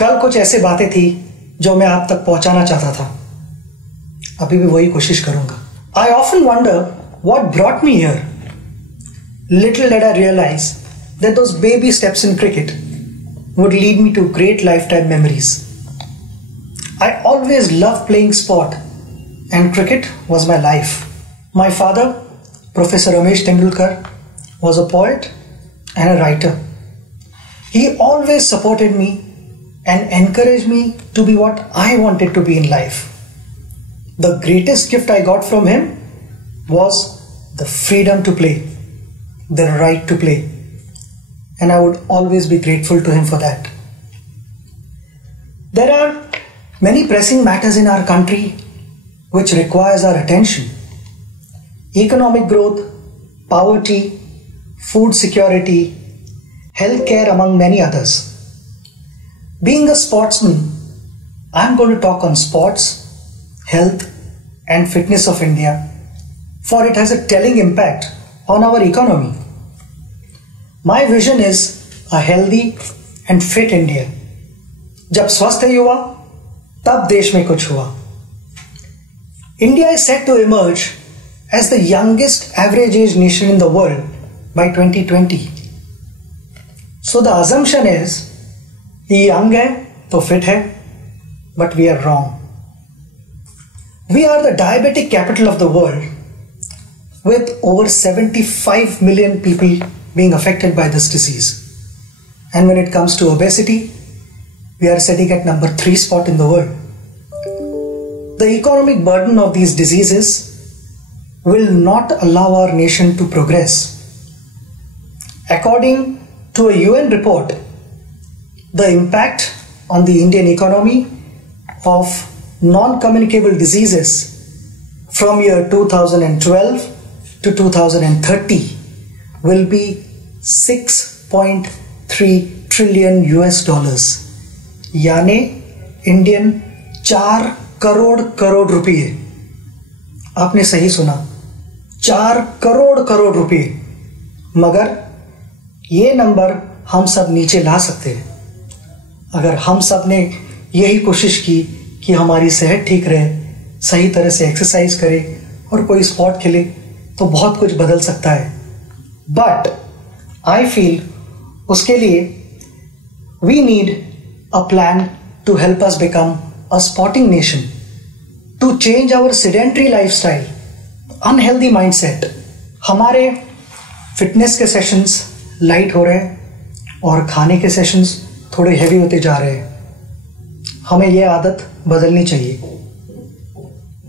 कल कुछ ऐसी बातें थी जो मैं आप तक पहुंचाना चाहता था. अभी भी वही कोशिश करूंगा. I often wonder what brought me here. Little did I realize that those baby steps in cricket would lead me to great lifetime memories. I always loved playing sport and cricket was my life. My father, Professor Rajay Tendulkar, was a poet and a writer. He always supported me and encouraged me to be what I wanted to be in life. The greatest gift I got from him was the freedom to play, the right to play, and I would always be grateful to him for that. There are many pressing matters in our country which requires our attention. Economic growth, poverty, food security, healthcare, among many others. Being a sportsman, I'm going to talk on sports, health and fitness of India, for it has a telling impact on our economy. My vision is a healthy and fit India. जब स्वस्थ युवा तब देश में कुछ हुआ. India is set to emerge as the youngest average age nation in the world by 2020. So the assumption is ये young है तो fit है, but we are wrong. We are the diabetic capital of the world with over 75 million people being affected by this disease. And when it comes to obesity, we are sitting at number 3 spot in the world. The economic burden of these diseases will not allow our nation to progress. According to a UN report, the impact on the Indian economy of non-communicable diseases from year 2012 to 2030 will be $6.3 trillion US. यानी Indian 4 crore रुपये. आपने सही सुना, 4 करोड़ रुपये. मगर ये number हम सब नीचे ला सकते हैं अगर हम सब ने यही कोशिश की कि हमारी सेहत ठीक रहे, सही तरह से एक्सरसाइज करें और कोई स्पोर्ट खेले तो बहुत कुछ बदल सकता है. बट आई फील उसके लिए we need a plan to help us become a sporting nation, to change our sedentary lifestyle, unhealthy mindset. हमारे फिटनेस के सेशंस लाइट हो रहे हैं और खाने के सेशंस थोड़े हैवी होते जा रहे हैं. हमें यह आदत बदलनी चाहिए.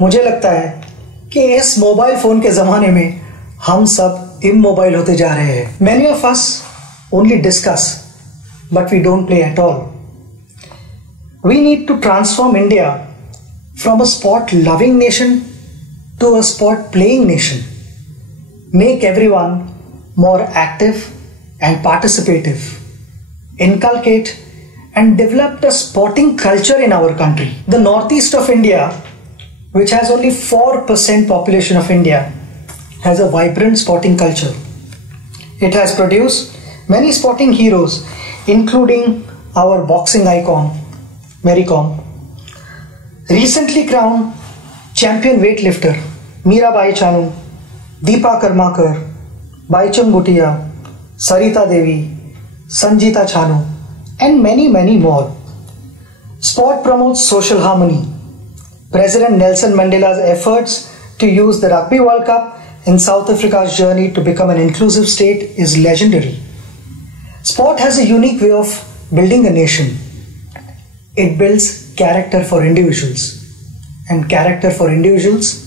मुझे लगता है कि इस मोबाइल फोन के जमाने में हम सब इमोबाइल होते जा रहे हैं. Many of us only discuss, but we don't play at all. We need to transform India from a sport-loving nation to a sport-playing nation. Make everyone more active and participative. Inculcate and develop a sporting culture in our country. The northeast of India, which has only 4% population of India, has a vibrant sporting culture. It has produced many sporting heroes, including our boxing icon, Mary Kom. Recently crowned champion weightlifter, Mirabai Chanu, Deepa Karmakar, Baichung Bhutia, Sarita Devi, Sanjita Chanu, and many more. Sport promotes social harmony. President Nelson Mandela's efforts to use the Rugby World Cup in South Africa's journey to become an inclusive state is legendary. Sport has a unique way of building a nation. It builds character for individuals, and character for individuals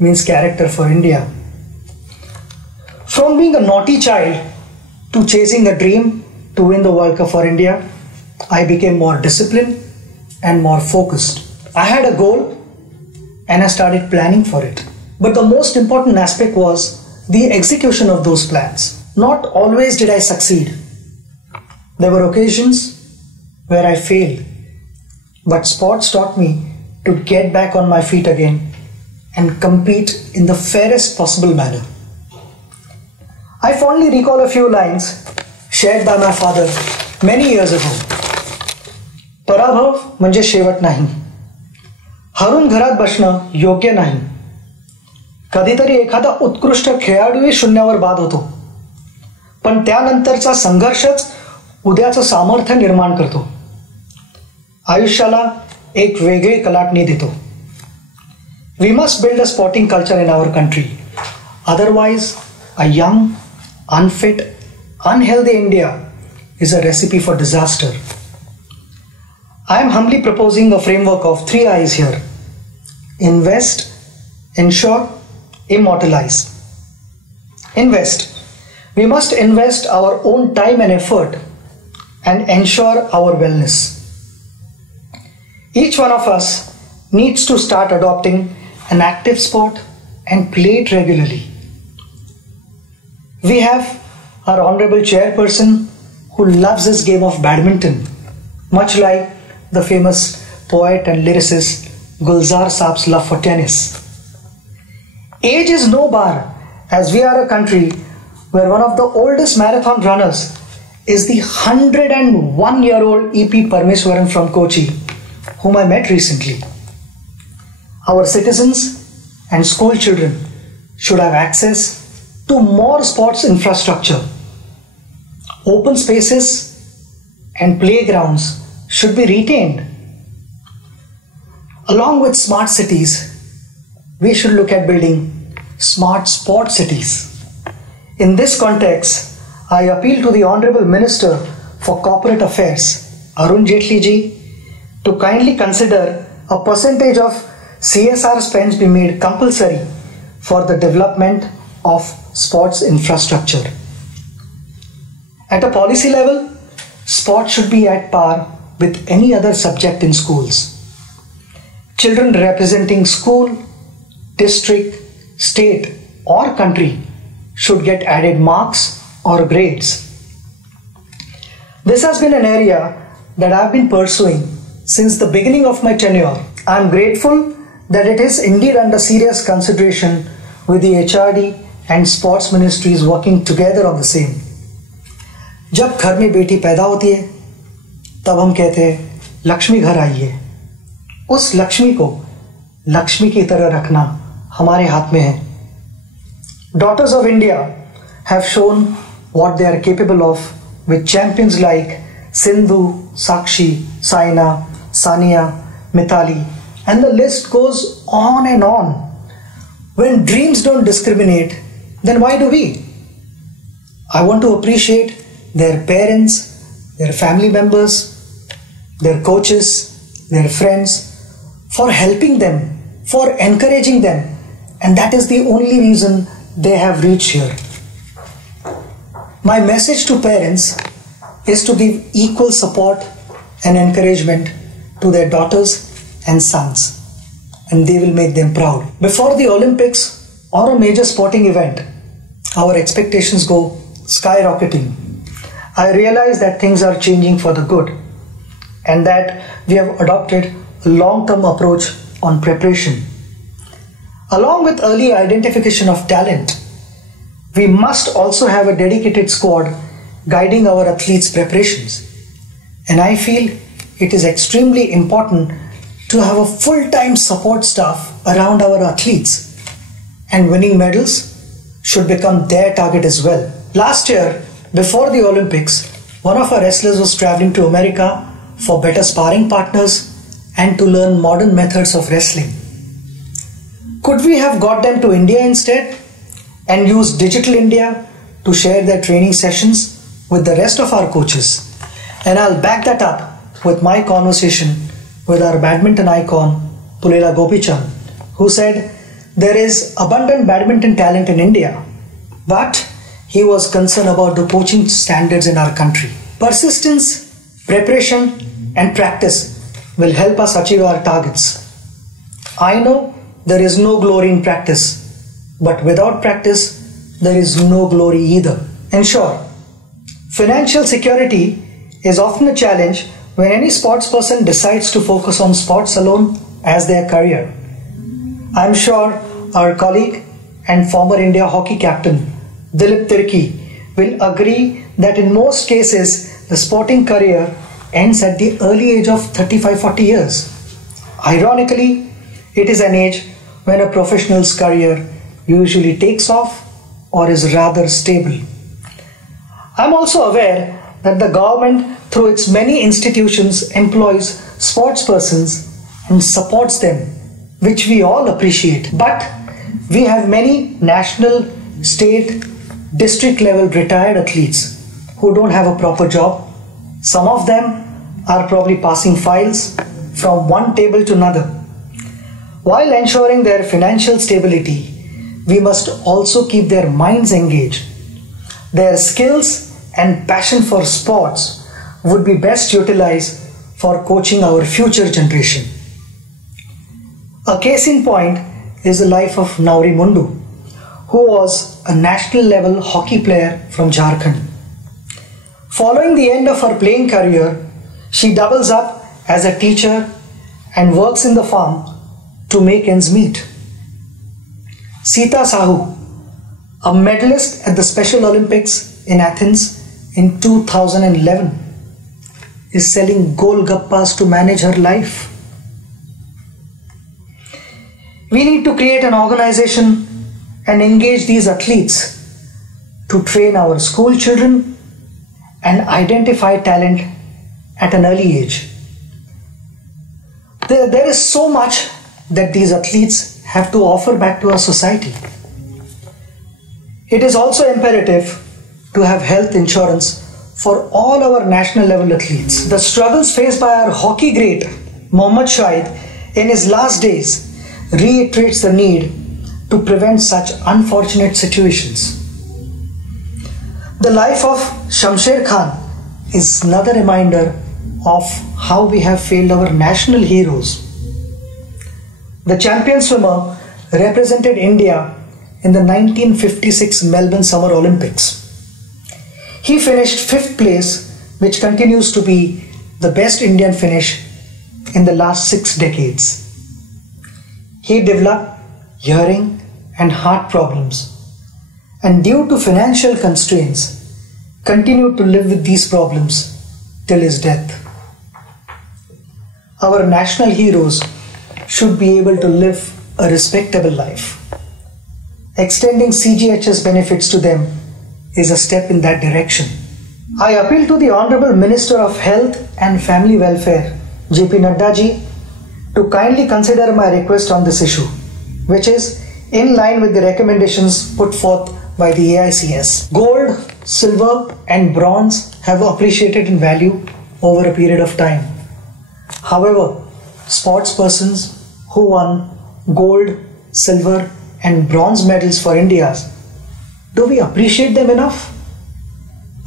means character for India. From being a naughty child to chasing a dream to win the World Cup for India, I became more disciplined and more focused. I had a goal and I started planning for it. But the most important aspect was the execution of those plans. Not always did I succeed. There were occasions where I failed. But sports taught me to get back on my feet again and compete in the fairest possible manner. I fondly recall a few lines shared by my father many years ago. पराभव म्हणजे शेवट नाही. हरून घरात बसणं योग्य नाही. कधीतरी एखादा उत्कृष्ट खेळाडूही शून्यावर बाद होतो, पण त्यानंतरचा संघर्षच उद्याचं सामर्थ्य निर्माण करतो. आयुष्याला एक वेगळी कलाटणी देतो. We must build a sporting culture in our country. Otherwise a young, unfit, unhealthy India is a recipe for disaster. I am humbly proposing a framework of 3 I's here. Invest, ensure, immortalize. Invest. We must invest our own time and effort and ensure our wellness. Each one of us needs to start adopting an active sport and play it regularly. We have our honorable chairperson who loves his game of badminton, much like the famous poet and lyricist Gulzar Saab's love for tennis. Age is no bar, as we are a country where one of the oldest marathon runners is the 101-year-old EP Parmeswaran from Kochi, whom I met recently. Our citizens and school children should have access to more sports infrastructure. Open spaces and playgrounds should be retained. Along with smart cities, we should look at building smart sport cities. In this context, I appeal to the Honorable Minister for Corporate Affairs, Arun Jaitley ji, to kindly consider a percentage of CSR spends be made compulsory for the development of sports infrastructure. At a policy level, sport should be at par with any other subject in schools. Children representing school, district, state or country should get added marks or grades. This has been an area that I have been pursuing since the beginning of my tenure. I am grateful that it is indeed under serious consideration with the HRD and sports ministries working together on the same. जब घर में बेटी पैदा होती है तब हम कहते हैं लक्ष्मी घर आई है. उस लक्ष्मी को लक्ष्मी की तरह रखना हमारे हाथ में है. Daughters of India have shown what they are capable of with champions like Sindhu, Sakshi, Saina, Sania, Mithali, and the list goes on and on. When dreams don't discriminate, then why do we? I want to appreciate their parents, their family members, their coaches, their friends for helping them, for encouraging them, and that is the only reason they have reached here. My message to parents is to give equal support and encouragement to their daughters and sons, and they will make them proud. Before the Olympics or a major sporting event, our expectations go skyrocketing. I realize that things are changing for the good and that we have adopted a long-term approach on preparation. Along with early identification of talent, we must also have a dedicated squad guiding our athletes' preparations. And I feel it is extremely important to have a full-time support staff around our athletes, and winning medals should become their target as well. Last year, before the Olympics, one of our wrestlers was traveling to America for better sparring partners and to learn modern methods of wrestling. Could we have got them to India instead and used Digital India to share their training sessions with the rest of our coaches? And I'll back that up with my conversation with our badminton icon, Pulela Gopichand, who said there is abundant badminton talent in India, but he was concerned about the coaching standards in our country. Persistence, preparation, and practice will help us achieve our targets. I know there is no glory in practice, but without practice, there is no glory either. Ensure financial security is often a challenge when any sports person decides to focus on sports alone as their career. I am sure our colleague and former India hockey captain Dilip Tirki will agree that in most cases the sporting career ends at the early age of 35-40 years. Ironically, it is an age when a professional's career usually takes off or is rather stable. I'm also aware that the government, through its many institutions, employs sportspersons and supports them, which we all appreciate. But we have many national, state, district level retired athletes who don't have a proper job. Some of them are probably passing files from one table to another. While ensuring their financial stability, we must also keep their minds engaged. Their skills and passion for sports would be best utilized for coaching our future generation. A case in point is the life of Nauri Mundu, who was a national level hockey player from Jharkhand. Following the end of her playing career, she doubles up as a teacher and works in the farm to make ends meet. Sita Sahu, a medalist at the Special Olympics in Athens in 2011, is selling golgappas to manage her life. We need to create an organization and engage these athletes to train our school children and identify talent at an early age. There is so much that these athletes have to offer back to our society. It is also imperative to have health insurance for all our national level athletes. The struggles faced by our hockey great Mohammad Shahid in his last days reiterates the need to prevent such unfortunate situations. The life of Shamsher Khan is another reminder of how we have failed our national heroes. The champion swimmer represented India in the 1956 Melbourne Summer Olympics. He finished 5th place, which continues to be the best Indian finish in the last 6 decades. He developed hearing and heart problems, and due to financial constraints, continued to live with these problems till his death. Our national heroes should be able to live a respectable life. Extending CGHS benefits to them is a step in that direction. I appeal to the Honorable Minister of Health and Family Welfare, JP Nadda ji, to kindly consider my request on this issue, which is in line with the recommendations put forth by the AICS. Gold, silver and bronze have appreciated in value over a period of time. However, sportspersons who won gold, silver and bronze medals for India, do we appreciate them enough?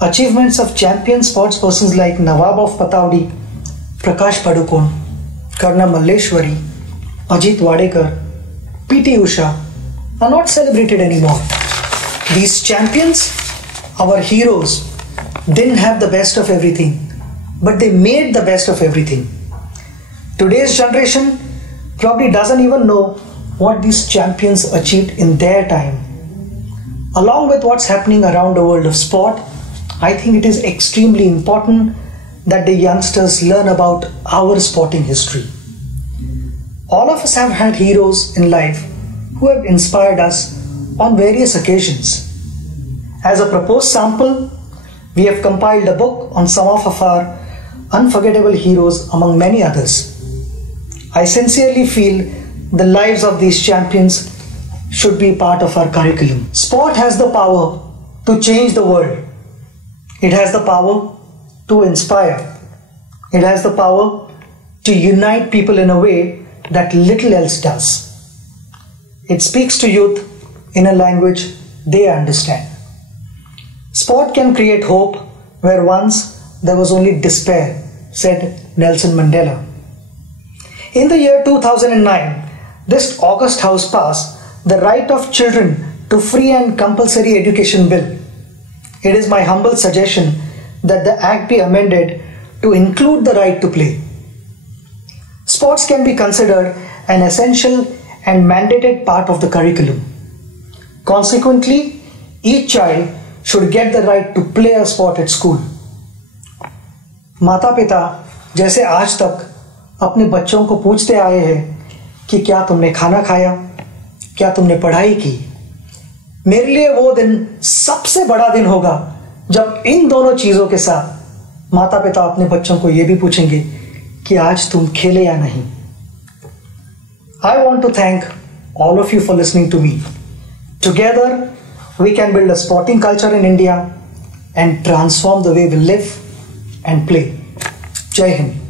Achievements of champion sportspersons like Nawab of Pataudi, Prakash Padukone, Karna Malleshwari, Ajit Wadekar, PT Usha are not celebrated anymore. These champions, our heroes, didn't have the best of everything, but they made the best of everything. Today's generation probably doesn't even know what these champions achieved in their time. Along with what's happening around the world of sport, I think it is extremely important that the youngsters learn about our sporting history. All of us have had heroes in life who have inspired us on various occasions. As a proposed sample, we have compiled a book on some of our unforgettable heroes among many others. I sincerely feel the lives of these champions should be part of our curriculum. Sport has the power to change the world. It has the power to inspire. It has the power to unite people in a way that little else does. It speaks to youth in a language they understand. Sport can create hope where once there was only despair, said Nelson Mandela. In the year 2009, this August House passed the Right of Children to Free and Compulsory Education Bill. It is my humble suggestion that the Act be amended to include the right to play. Sports can be considered an essential and mandated part of the curriculum. Consequently, each child should get the right to play a sport at school. माता पिता जैसे आज तक अपने बच्चों को पूछते आए हैं कि क्या तुमने खाना खाया, क्या तुमने पढ़ाई की, मेरे लिए वो दिन सबसे बड़ा दिन होगा जब इन दोनों चीजों के साथ माता पिता अपने बच्चों को यह भी पूछेंगे कि आज तुम खेले या नहीं। I want to thank all of you for listening to me. Together, we can build a sporting culture in India and transform the way we live and play. Jai Hind.